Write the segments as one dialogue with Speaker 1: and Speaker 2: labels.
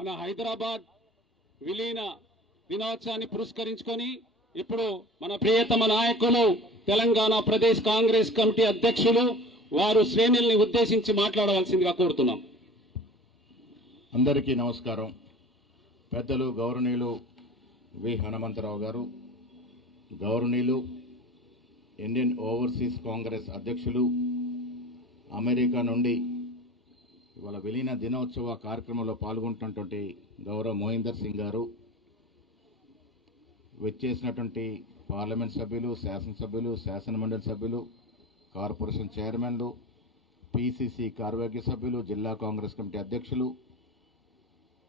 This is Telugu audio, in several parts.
Speaker 1: మన హైదరాబాద్ విలీన దినోత్సవాన్ని పురస్కరించుకొని ఇప్పుడు మన ప్రియతమ నాయకులు తెలంగాణ ప్రదేశ్ కాంగ్రెస్ కమిటీ అధ్యక్షులు వారు శ్రేణుల్ని ఉద్దేశించి మాట్లాడవలసిందిగా కోరుతున్నాం.
Speaker 2: అందరికీ నమస్కారం. పెద్దలు గౌరవనీయులు వి. హనుమంతరావు గారు గౌరవనీయులు ఇండియన్ ఓవర్సీస్ కాంగ్రెస్ అధ్యక్షులు అమెరికా నుండి ఇవాళ విలీన దినోత్సవ కార్యక్రమంలో పాల్గొంటున్నటువంటి గౌరవ్ మోహిందర్ సింగ్ గారు విచ్చేసినటువంటి పార్లమెంట్ సభ్యులు శాసనసభ్యులు శాసనమండలి సభ్యులు కార్పొరేషన్ చైర్మన్లు పిసిసి కార్యవర్గ సభ్యులు జిల్లా కాంగ్రెస్ కమిటీ అధ్యక్షులు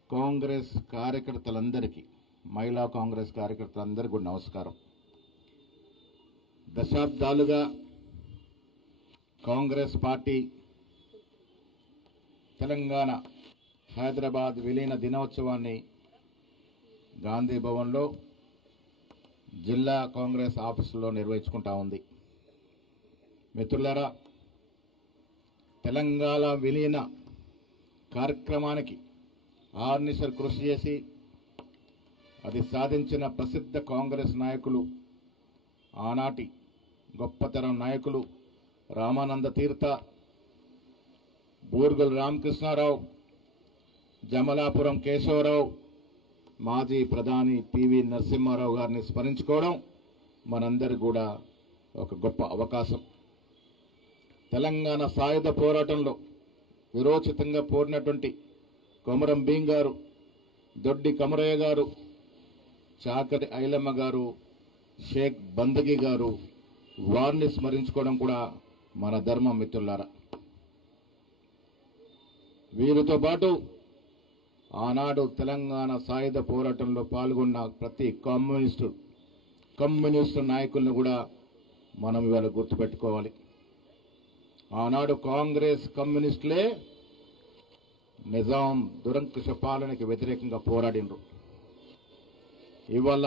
Speaker 2: కాంగ్రెస్ కార్యకర్తలందరికీ మహిళా కాంగ్రెస్ కార్యకర్తలందరికీ కూడా నమస్కారం. దశాబ్దాలుగా కాంగ్రెస్ పార్టీ తెలంగాణ హైదరాబాద్ విలీన దినోత్సవాన్ని గాంధీ భవన్లో జిల్లా కాంగ్రెస్ ఆఫీసులో నిర్వహించుకుంటా ఉంది. మిత్రులారా తెలంగాణ విలీన కార్యక్రమానికి ఆర్నిసర్ కృషి చేసి అది సాధించిన ప్రసిద్ధ కాంగ్రెస్ నాయకులు ఆనాటి గొప్పతరం నాయకులు రామానంద తీర్థ బూర్గుల రామకృష్ణారావు జమలాపురం కేశవరావు మాజీ ప్రధాని పివి నరసింహారావు గారిని స్మరించుకోవడం మనందరి కూడా ఒక గొప్ప అవకాశం. తెలంగాణ సాయుధ పోరాటంలో విరోచితంగా పోరినటువంటి కొమరం భీం గారు దొడ్డి కమరయ్య గారు చాకరి ఐలమ్మ గారు షేక్ బందగి గారు వారిని స్మరించుకోవడం కూడా మన ధర్మం మిత్రులారా. వీరితో పాటు ఆనాడు తెలంగాణ సాయుధ పోరాటంలో పాల్గొన్న ప్రతి కమ్యూనిస్టు కమ్యూనిస్టు నాయకులను కూడా మనం ఇవాళ గుర్తుపెట్టుకోవాలి. ఆనాడు కాంగ్రెస్ కమ్యూనిస్టులే నిజాం దురంకుశ పాలనకి వ్యతిరేకంగా పోరాడినరు ఇవాళ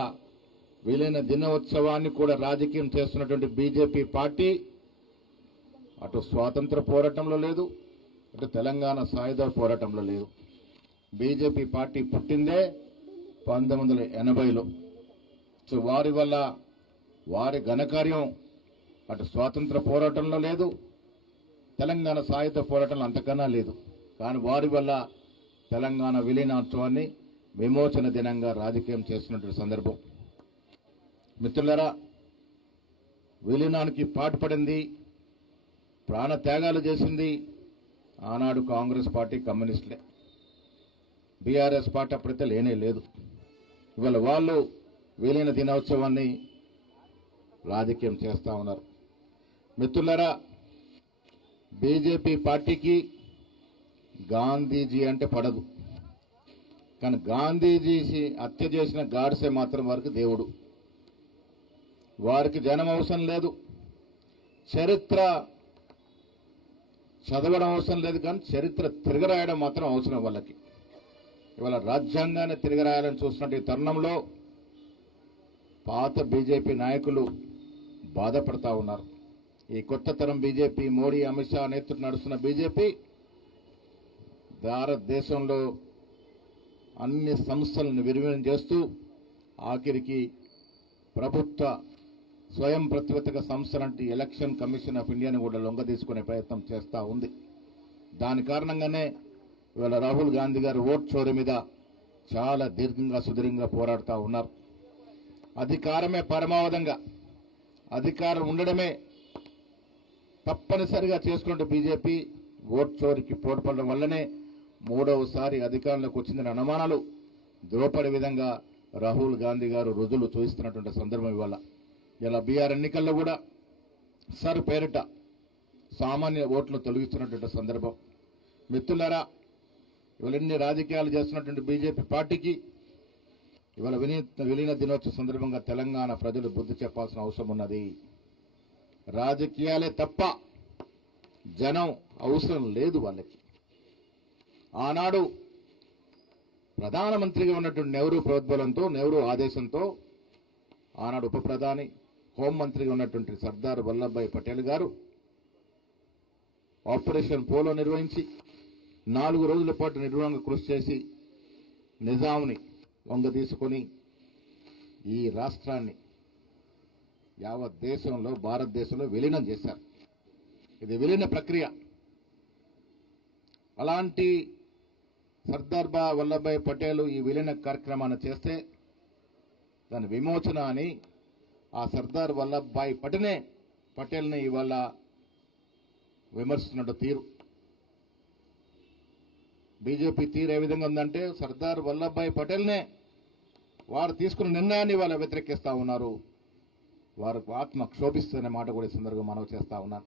Speaker 2: వీలైన దినోత్సవాన్ని కూడా రాజకీయం చేస్తున్నటువంటి బీజేపీ పార్టీ అటు స్వాతంత్ర పోరాటంలో లేదు అటు తెలంగాణ సాయుధ పోరాటంలో లేదు బీజేపీ పార్టీ పుట్టిందే పంతొమ్మిది వందల ఎనభైలో. సో వారి వల్ల వారి ఘనకార్యం అటు స్వాతంత్ర పోరాటంలో లేదు తెలంగాణ సాయుధ పోరాటంలో అంతకన్నా లేదు. కానీ వారి వల్ల తెలంగాణ విలీనోత్సవాన్ని విమోచన దినంగా రాజకీయం చేస్తున్నటువంటి సందర్భం. మిత్రులరా విలీనానికి పాటుపడింది ప్రాణ త్యాగాలు చేసింది ఆనాడు కాంగ్రెస్ పార్టీ కమ్యూనిస్టులే. బీఆర్ఎస్ పార్టీ అప్పుడైతే లేనే లేదు. ఇవాళ వాళ్ళు వీలైన దినోత్సవాన్ని రాజకీయం చేస్తూ ఉన్నారు. మిత్రులరా బీజేపీ పార్టీకి గాంధీజీ అంటే పడదు. కానీ గాంధీజీ హత్య చేసిన గాడ్సే మాత్రం వారికి దేవుడు. వారికి జనం అవసరం లేదు. చరిత్ర చదవడం అవసరం లేదు కానీ చరిత్ర తిరగరాయడం మాత్రం అవసరం వాళ్ళకి. ఇవాళ రాజ్యాంగాన్ని తిరగరాయాలని చూస్తున్న ఈ తరుణంలో పాత బీజేపీ నాయకులు బాధపడతా ఉన్నారు. ఈ కొత్త తరం బీజేపీ మోడీ అమిత్ షా నేతృత్వం నడుస్తున్న బీజేపీ భారతదేశంలో అన్ని సంస్థలను విరివినం చేస్తూ ఆఖరికి ప్రభుత్వ స్వయం ప్రతిపత్తిక సంస్థలంటే ఎలక్షన్ కమిషన్ ఆఫ్ ఇండియాని కూడా లొంగ తీసుకునే ప్రయత్నం చేస్తూ ఉంది. దాని కారణంగానే ఇవాళ రాహుల్ గాంధీ గారు ఓట్ చోరీ మీద చాలా దీర్ఘంగా సుదీర్ఘంగా పోరాడుతూ ఉన్నారు. అధికారమే పరమావధంగా. అధికారం ఉండడమే తప్పనిసరిగా చేసుకున్నట్టు బీజేపీ ఓట్ చోరికి పోటపడడం వల్లనే మూడవసారి అధికారంలోకి వచ్చిందని అనుమానాలు ద్రోపడి విధంగా రాహుల్ గాంధీ గారు రుజువులు చూపిస్తున్నటువంటి సందర్భం ఇవాళ. ఇలా బీఆర్ ఎన్నికల్లో కూడా సర్ పేరిట సామాన్య ఓట్లు తొలగిస్తున్నటువంటి సందర్భం. మిత్రులరా ఇవన్నీ రాజకీయాలు చేస్తున్నటువంటి బీజేపీ పార్టీకి ఇవాళ వినీ విలీన దినోత్సవ సందర్భంగా తెలంగాణ ప్రజలు బుద్ధి చెప్పాల్సిన అవసరం ఉన్నది. రాజకీయాలే తప్ప జనం అవసరం లేదు వాళ్ళకి. ఆనాడు ప్రధానమంత్రిగా ఉన్నటువంటి నెహ్రూ ప్రోద్బలంతో నెహ్రూ ఆదేశంతో ఆనాడు ఉప ప్రధాని హోంమంత్రిగా ఉన్నటువంటి సర్దార్ వల్లభాయ్ పటేల్ గారు ఆపరేషన్ పోలో నిర్వహించి నాలుగు రోజుల పాటు నిర్వహణ కృషి చేసి నిజాంని వంగ తీసుకొని ఈ రాష్ట్రాన్ని యావత్ దేశంలో భారతదేశంలో విలీనం చేశారు. ఇది విలీన ప్రక్రియ. అలాంటి సర్దార్ బా వల్లభాయ్ పటేల్ ఈ విలీన కార్యక్రమాన్ని చేస్తే దాని విమోచన అని ఆ సర్దార్ వల్లభాయ్ పటేనే పటేల్ని ఇవాళ విమర్శిస్తున్నట్టు తీరు. బీజేపీ తీరు ఏ విధంగా ఉందంటే సర్దార్ వల్లభాయ్ పటేల్నే వారు తీసుకున్న నిర్ణయాన్ని వాళ్ళ వ్యతిరేకిస్తూ ఉన్నారు. వారికి ఆత్మ క్షోభిస్తున్న మాట కూడా ఈ సందర్భంగా మనవి చేస్తా ఉన్నాను